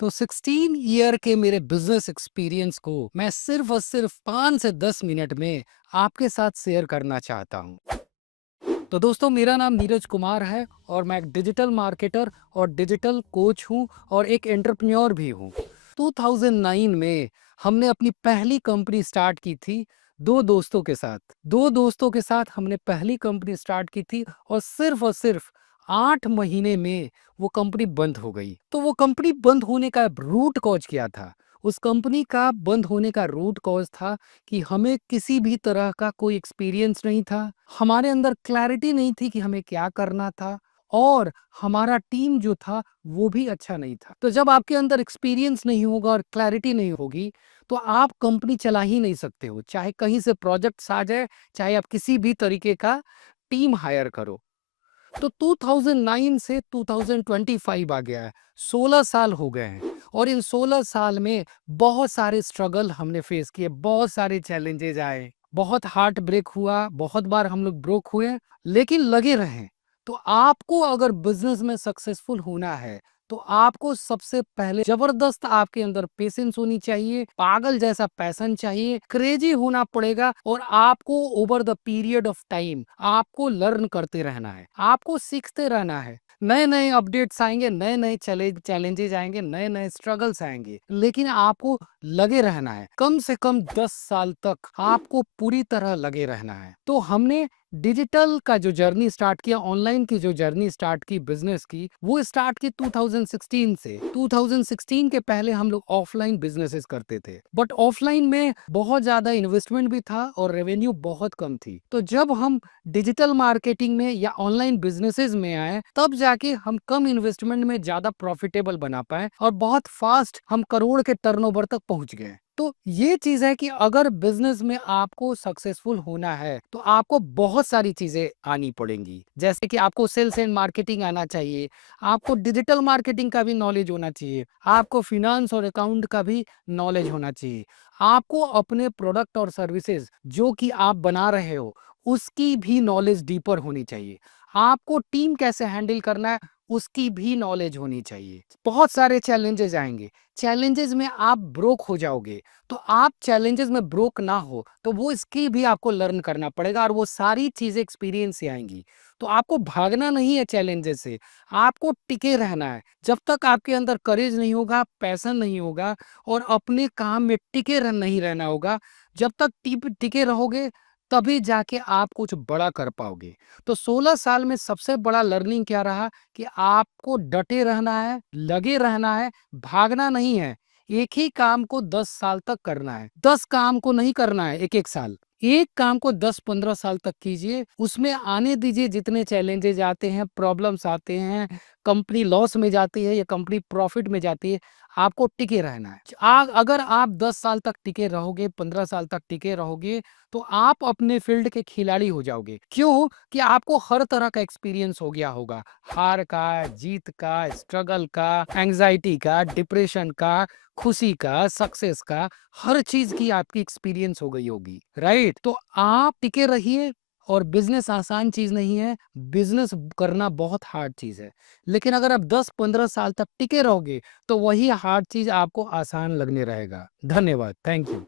तो 16 ईयर के मेरे बिजनेस एक्सपीरियंस को मैं सिर्फ और सिर्फ 5 से 10 मिनट में आपके साथ शेयर करना चाहता हूं। तो दोस्तों, मेरा नाम नीरज कुमार है और मैं एक डिजिटल मार्केटर और डिजिटल कोच हूं और एक एंटरप्रेन्योर भी हूं। 2009 में हमने अपनी पहली कंपनी स्टार्ट की थी। दो दोस्तों के साथ हमने पहली कंपनी स्टार्ट की थी और सिर्फ 8 महीने में वो कंपनी बंद हो गई। तो वो कंपनी बंद होने का रूट कॉज क्या था? उस कंपनी का बंद होने का रूट कॉज था कि हमें किसी भी तरह का कोई एक्सपीरियंस नहीं था। हमारे अंदर क्लैरिटी नहीं थी कि हमें क्या करना था और हमारा टीम जो था वो भी अच्छा नहीं था। तो जब आपके अंदर एक्सपीरियंस नहीं होगा और क्लैरिटी नहीं होगी तो आप कंपनी चला ही नहीं सकते हो। चाहे कहीं से प्रोजेक्ट्स आ जाए, चाहे आप किसी भी तरीके का टीम हायर करो। तो 2009 से 2025 आ गया है। 16 साल हो गए हैं और इन 16 साल में बहुत सारे स्ट्रगल हमने फेस किए, बहुत सारे चैलेंजेस आए, बहुत हार्ट ब्रेक हुआ, बहुत बार हम लोग ब्रोक हुए, लेकिन लगे रहें। तो आपको अगर बिजनेस में सक्सेसफुल होना है तो आपको सबसे पहले जबरदस्त आपके अंदर पेशेंस होनी चाहिए, पागल जैसा पैशन चाहिए, क्रेजी होना पड़ेगा और आपको over the period of time आपको लर्न करते रहना है, आपको सीखते रहना है। नए नए अपडेट्स आएंगे, नए नए चैलेंजेस आएंगे, नए नए स्ट्रगल्स आएंगे, लेकिन आपको लगे रहना है। कम से कम 10 साल तक आपको पूरी तरह लगे रहना है। तो हमने डिजिटल का जो जर्नी स्टार्ट किया, ऑनलाइन की जो जर्नी स्टार्ट की बिजनेस की, वो स्टार्ट की 2016 से। 2016 के पहले हम लोग ऑफलाइन बिजनेसेस करते थे, बट ऑफलाइन में बहुत ज्यादा इन्वेस्टमेंट भी था और रेवेन्यू बहुत कम थी। तो जब हम डिजिटल मार्केटिंग में या ऑनलाइन बिजनेसेस में आए, तब जाके हम कम इन्वेस्टमेंट में ज्यादा प्रॉफिटेबल बना पाए और बहुत फास्ट हम करोड़ के टर्नओवर तक पहुंच गए। तो ये चीज है कि अगर बिजनेस में आपको सक्सेसफुल होना है तो आपको बहुत सारी चीजें आनी पड़ेंगी। जैसे कि आपको सेल्स एंड मार्केटिंग आना चाहिए, आपको डिजिटल मार्केटिंग का भी नॉलेज होना चाहिए, आपको फिनेंस और अकाउंट का भी नॉलेज होना चाहिए, आपको अपने प्रोडक्ट और सर्विसेज जो कि आप बना रहे हो उसकी भी नॉलेज डीपर होनी चाहिए, आपको टीम कैसे हैंडल करना है उसकी भी नॉलेज होनी चाहिए। बहुत सारे चैलेंजेस आएंगे, चैलेंजेस में आप ब्रोक हो जाओगे। तो आप चैलेंजेस में ब्रोक ना हो तो वो इसकी भी आपको लर्न करना पड़ेगा और वो सारी चीजें एक्सपीरियंस से आएंगी। तो आपको भागना नहीं है चैलेंजेस से, आपको टिके रहना है। जब तक आपके अंदर करेज नहीं होगा, पैशन नहीं होगा और अपने काम में नहीं रहना होगा, जब तक टिके रहोगे तभी जाके आप कुछ बड़ा कर पाओगे। तो 16 साल में सबसे बड़ा लर्निंग क्या रहा कि आपको डटे रहना है, लगे रहना है, भागना नहीं है। एक ही काम को 10 साल तक करना है, 10 काम को नहीं करना है एक एक साल। एक काम को 10-15 साल तक कीजिए, उसमें आने दीजिए जितने चैलेंजेज आते हैं, प्रॉब्लम्स आते हैं, कंपनी लॉस में जाती है या कंपनी प्रॉफिट में जाती है, आपको टिके रहना है। अगर आप 10 साल तक टिके रहोगे, 15 साल तक टिके रहोगे तो आप अपने फील्ड के खिलाड़ी हो जाओगे। क्यों? कि आपको हर तरह का एक्सपीरियंस हो गया होगा, हार का, जीत का, स्ट्रगल का, एंग्जाइटी का, डिप्रेशन का, खुशी का, सक्सेस का, हर चीज की आपकी एक्सपीरियंस हो गई होगी, राइट? तो आप टिके रहिए। और बिजनेस आसान चीज नहीं है, बिजनेस करना बहुत हार्ड चीज है। लेकिन अगर आप 10-15 साल तक टिके रहोगे तो वही हार्ड चीज आपको आसान लगने रहेगा। धन्यवाद, थैंक यू।